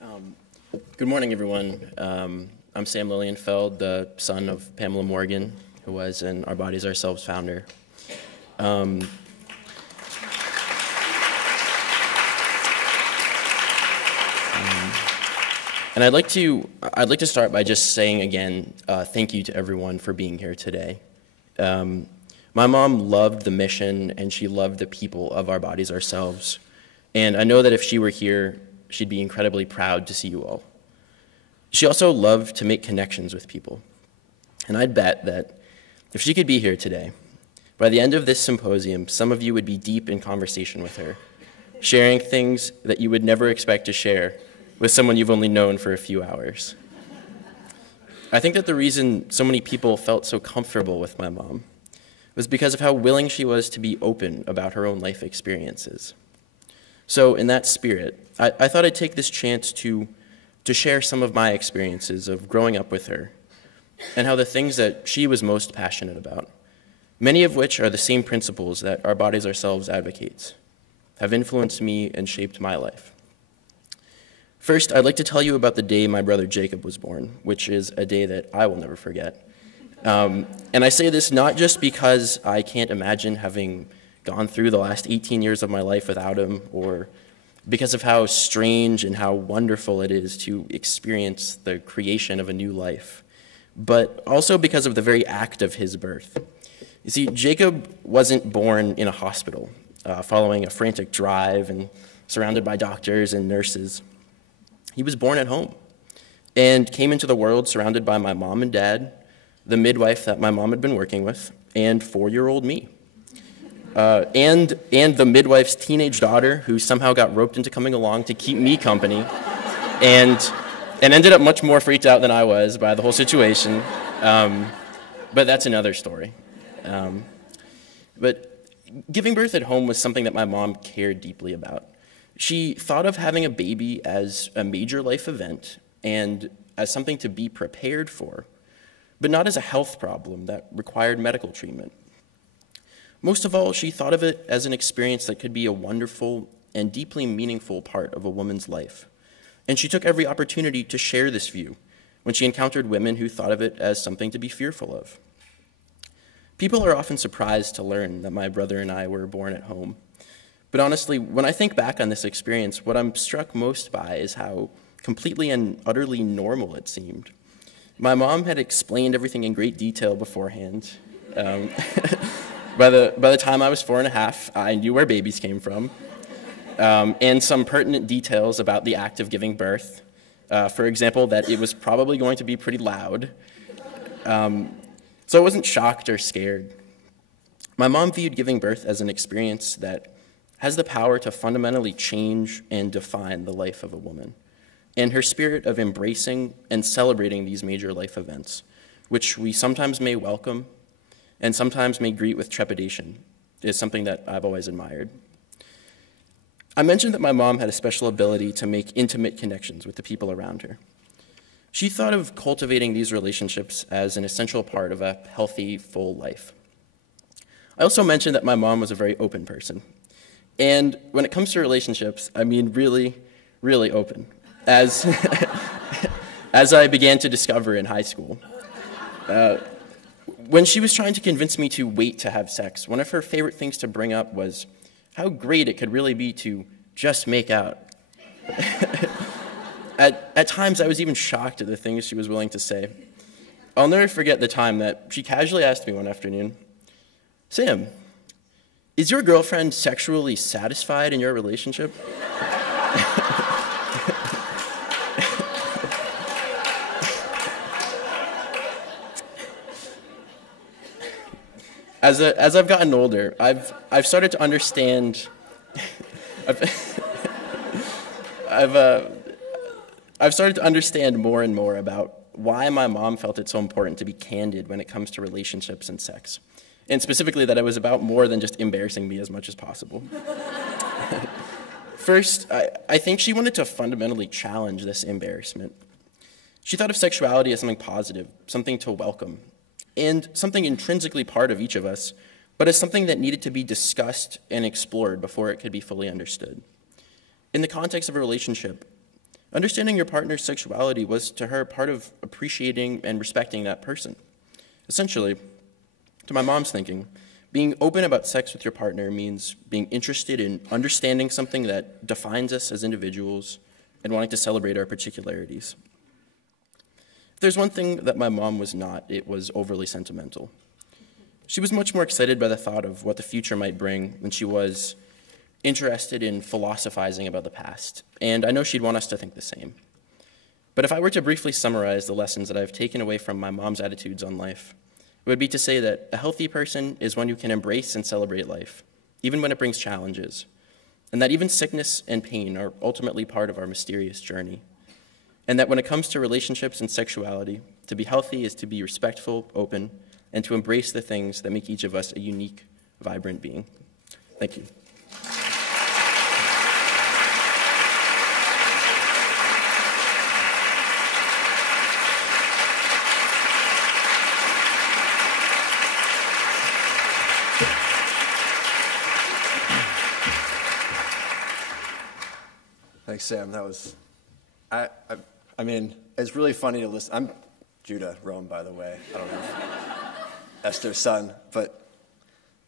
Good morning, everyone. I'm Sam Lilienfeld, the son of Pamela Morgan, who was an Our Bodies Ourselves founder. And I'd like to start by just saying again, thank you to everyone for being here today. My mom loved the mission and she loved the people of Our Bodies Ourselves. And I know that if she were here, she'd be incredibly proud to see you all. She also loved to make connections with people. And I'd bet that if she could be here today, by the end of this symposium, some of you would be deep in conversation with her, sharing things that you would never expect to share with someone you've only known for a few hours. I think that the reason so many people felt so comfortable with my mom was because of how willing she was to be open about her own life experiences. So in that spirit, I thought I'd take this chance to share some of my experiences of growing up with her and how the things that she was most passionate about, many of which are the same principles that Our Bodies Ourselves advocates, have influenced me and shaped my life. First, I'd like to tell you about the day my brother Jacob was born, which is a day that I will never forget. And I say this not just because I can't imagine having gone through the last 18 years of my life without him, or because of how strange and how wonderful it is to experience the creation of a new life, but also because of the very act of his birth. You see, Jacob wasn't born in a hospital, following a frantic drive and surrounded by doctors and nurses. He was born at home and came into the world surrounded by my mom and dad, the midwife that my mom had been working with, and 4-year-old me. And the midwife's teenage daughter, who somehow got roped into coming along to keep me company, and ended up much more freaked out than I was by the whole situation. But that's another story. But giving birth at home was something that my mom cared deeply about. She thought of having a baby as a major life event and as something to be prepared for, but not as a health problem that required medical treatment. Most of all, she thought of it as an experience that could be a wonderful and deeply meaningful part of a woman's life. And she took every opportunity to share this view when she encountered women who thought of it as something to be fearful of. People are often surprised to learn that my brother and I were born at home. But honestly, when I think back on this experience, what I'm struck most by is how completely and utterly normal it seemed. My mom had explained everything in great detail beforehand. By the time I was 4.5, I knew where babies came from, and some pertinent details about the act of giving birth. For example, that it was probably going to be pretty loud. So I wasn't shocked or scared. My mom viewed giving birth as an experience that has the power to fundamentally change and define the life of a woman, and her spirit of embracing and celebrating these major life events, which we sometimes may welcome and sometimes may greet with trepidation, is something that I've always admired. I mentioned that my mom had a special ability to make intimate connections with the people around her. She thought of cultivating these relationships as an essential part of a healthy, full life. I also mentioned that my mom was a very open person. And when it comes to relationships, I mean really, really open, as, as I began to discover in high school. When she was trying to convince me to wait to have sex, one of her favorite things to bring up was how great it could really be to just make out. At times, I was even shocked at the things she was willing to say. I'll never forget the time that she casually asked me one afternoon, "Sam, is your girlfriend sexually satisfied in your relationship?" As I've gotten older, I've started to understand. I've started to understand more and more about why my mom felt it so important to be candid when it comes to relationships and sex, and specifically that it was about more than just embarrassing me as much as possible. First, I think she wanted to fundamentally challenge this embarrassment. She thought of sexuality as something positive, something to welcome, and something intrinsically part of each of us, but as something that needed to be discussed and explored before it could be fully understood. In the context of a relationship, Understanding your partner's sexuality was to her part of appreciating and respecting that person. Essentially, to my mom's thinking, being open about sex with your partner means being interested in understanding something that defines us as individuals and wanting to celebrate our particularities. If there's one thing that my mom was not, it was overly sentimental. She was much more excited by the thought of what the future might bring than she was interested in philosophizing about the past, and I know she'd want us to think the same. But if I were to briefly summarize the lessons that I've taken away from my mom's attitudes on life, it would be to say that a healthy person is one who can embrace and celebrate life, even when it brings challenges, and that even sickness and pain are ultimately part of our mysterious journey, and that when it comes to relationships and sexuality, to be healthy is to be respectful, open, and to embrace the things that make each of us a unique, vibrant being. Thank you. Thanks, Sam. That was, I mean, it's really funny to listen. I'm Judah Rome, by the way. I don't know if Esther's son, but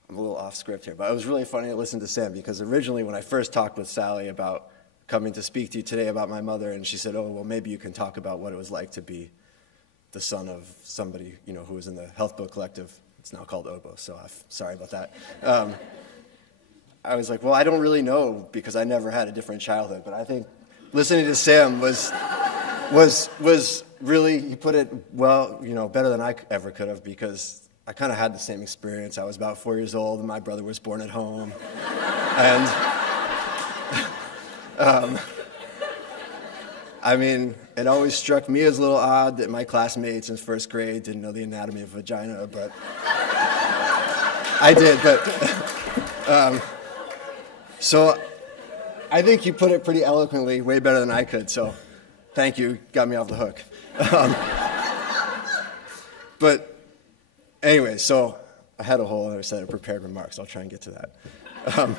I'm a little off script here. But it was really funny to listen to Sam because originally when I first talked with Sally about coming to speak to you today about my mother, and she said, oh, well, maybe you can talk about what it was like to be the son of somebody, you know, who was in the Health Book Collective. It's now called OBOS, so I'm sorry about that. I was like, well, I don't really know because I never had a different childhood. But I think listening to Sam was really, he put it well, you know, better than I ever could have because I kind of had the same experience. I was about 4 years old and my brother was born at home. And I mean, it always struck me as a little odd that my classmates in first grade didn't know the anatomy of vagina, but I did. But so I think you put it pretty eloquently, way better than I could, so thank you, got me off the hook. But anyway, so I had a whole other set of prepared remarks. I'll try and get to that.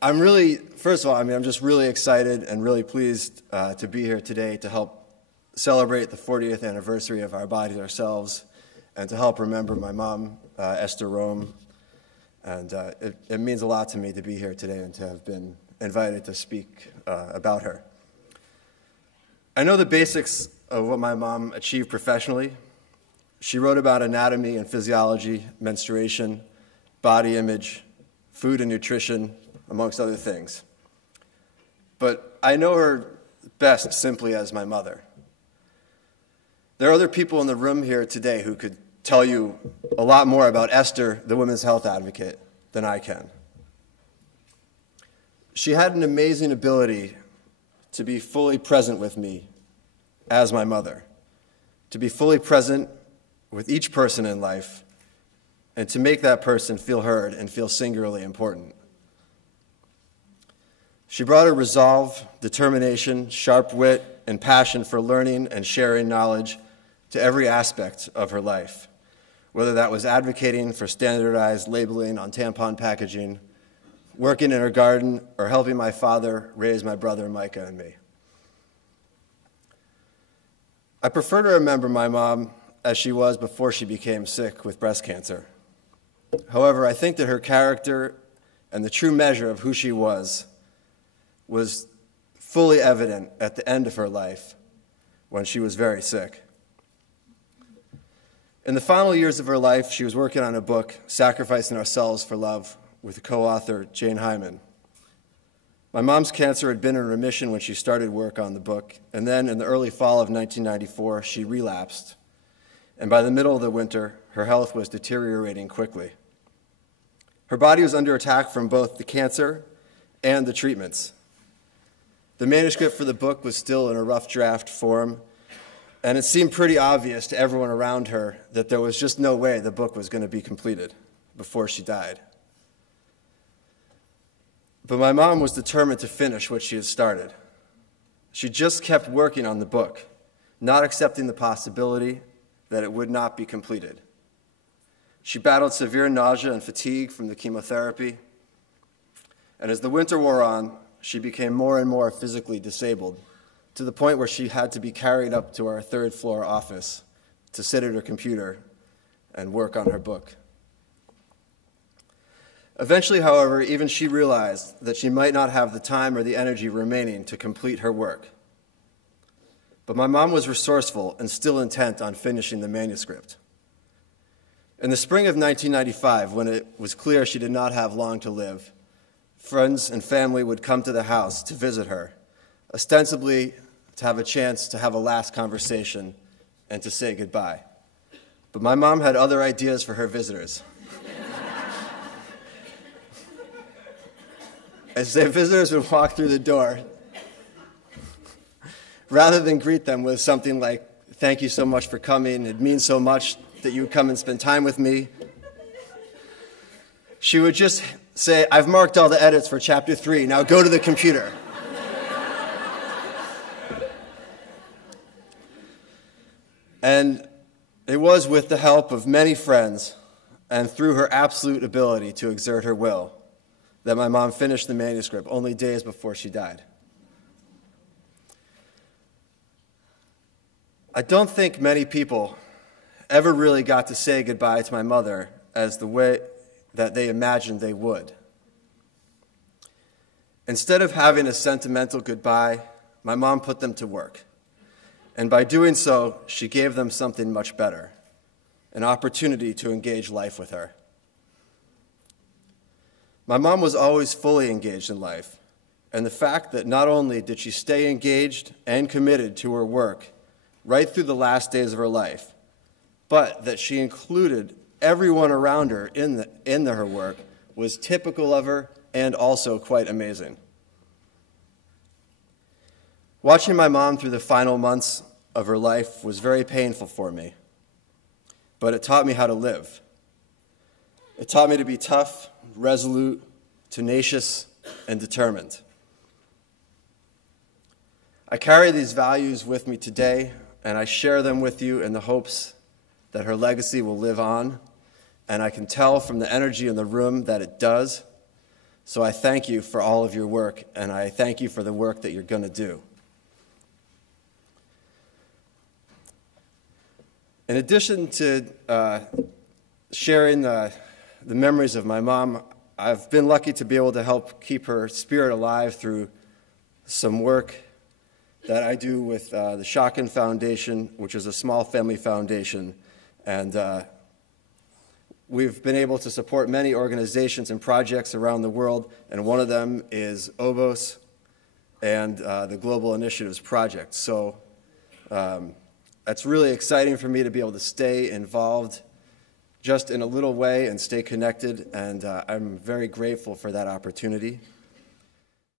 I'm really, first of all, I mean, I'm just really excited and really pleased to be here today to help celebrate the 40th anniversary of Our Bodies, Ourselves, and to help remember my mom, Esther Rome. And it means a lot to me to be here today and to have been invited to speak about her. I know the basics of what my mom achieved professionally. She wrote about anatomy and physiology, menstruation, body image, food and nutrition, amongst other things. But I know her best simply as my mother. There are other people in the room here today who could tell you a lot more about Esther, the women's health advocate, than I can. She had an amazing ability to be fully present with me as my mother, to be fully present with each person in life, and to make that person feel heard and feel singularly important. She brought a resolve, determination, sharp wit, and passion for learning and sharing knowledge to every aspect of her life, whether that was advocating for standardized labeling on tampon packaging, working in her garden, or helping my father raise my brother Micah and me. I prefer to remember my mom as she was before she became sick with breast cancer. However, I think that her character and the true measure of who she was fully evident at the end of her life when she was very sick. In the final years of her life, she was working on a book, Sacrificing Ourselves for Love, with co-author Jane Hyman. My mom's cancer had been in remission when she started work on the book, and then in the early fall of 1994, she relapsed. And by the middle of the winter, her health was deteriorating quickly. Her body was under attack from both the cancer and the treatments. The manuscript for the book was still in a rough draft form, and it seemed pretty obvious to everyone around her that there was just no way the book was going to be completed before she died. But my mom was determined to finish what she had started. She just kept working on the book, not accepting the possibility that it would not be completed. She battled severe nausea and fatigue from the chemotherapy, and as the winter wore on, she became more and more physically disabled to the point where she had to be carried up to our third-floor office to sit at her computer and work on her book. Eventually, however, even she realized that she might not have the time or the energy remaining to complete her work. But my mom was resourceful and still intent on finishing the manuscript. In the spring of 1995, when it was clear she did not have long to live, friends and family would come to the house to visit her, ostensibly to have a chance to have a last conversation and to say goodbye. But my mom had other ideas for her visitors. As the visitors would walk through the door, rather than greet them with something like, "Thank you so much for coming, it means so much that you would come and spend time with me," she would just say, "I've marked all the edits for chapter 3, now go to the computer." And it was with the help of many friends and through her absolute ability to exert her will that my mom finished the manuscript only days before she died. I don't think many people ever really got to say goodbye to my mother as the way that they imagined they would. Instead of having a sentimental goodbye, my mom put them to work. And by doing so, she gave them something much better, an opportunity to engage life with her. My mom was always fully engaged in life, and the fact that not only did she stay engaged and committed to her work right through the last days of her life, but that she included everyone around her in her work was typical of her and also quite amazing. Watching my mom through the final months of her life was very painful for me, but it taught me how to live. It taught me to be tough, resolute, tenacious, and determined. I carry these values with me today, and I share them with you in the hopes that her legacy will live on, and I can tell from the energy in the room that it does. So I thank you for all of your work, and I thank you for the work that you're going to do. In addition to sharing the memories of my mom, I've been lucky to be able to help keep her spirit alive through some work that I do with the Schocken Foundation, which is a small family foundation. And we've been able to support many organizations and projects around the world, and one of them is OBOS and the Global Initiatives Project. So that's really exciting for me to be able to stay involved just in a little way and stay connected, and I'm very grateful for that opportunity.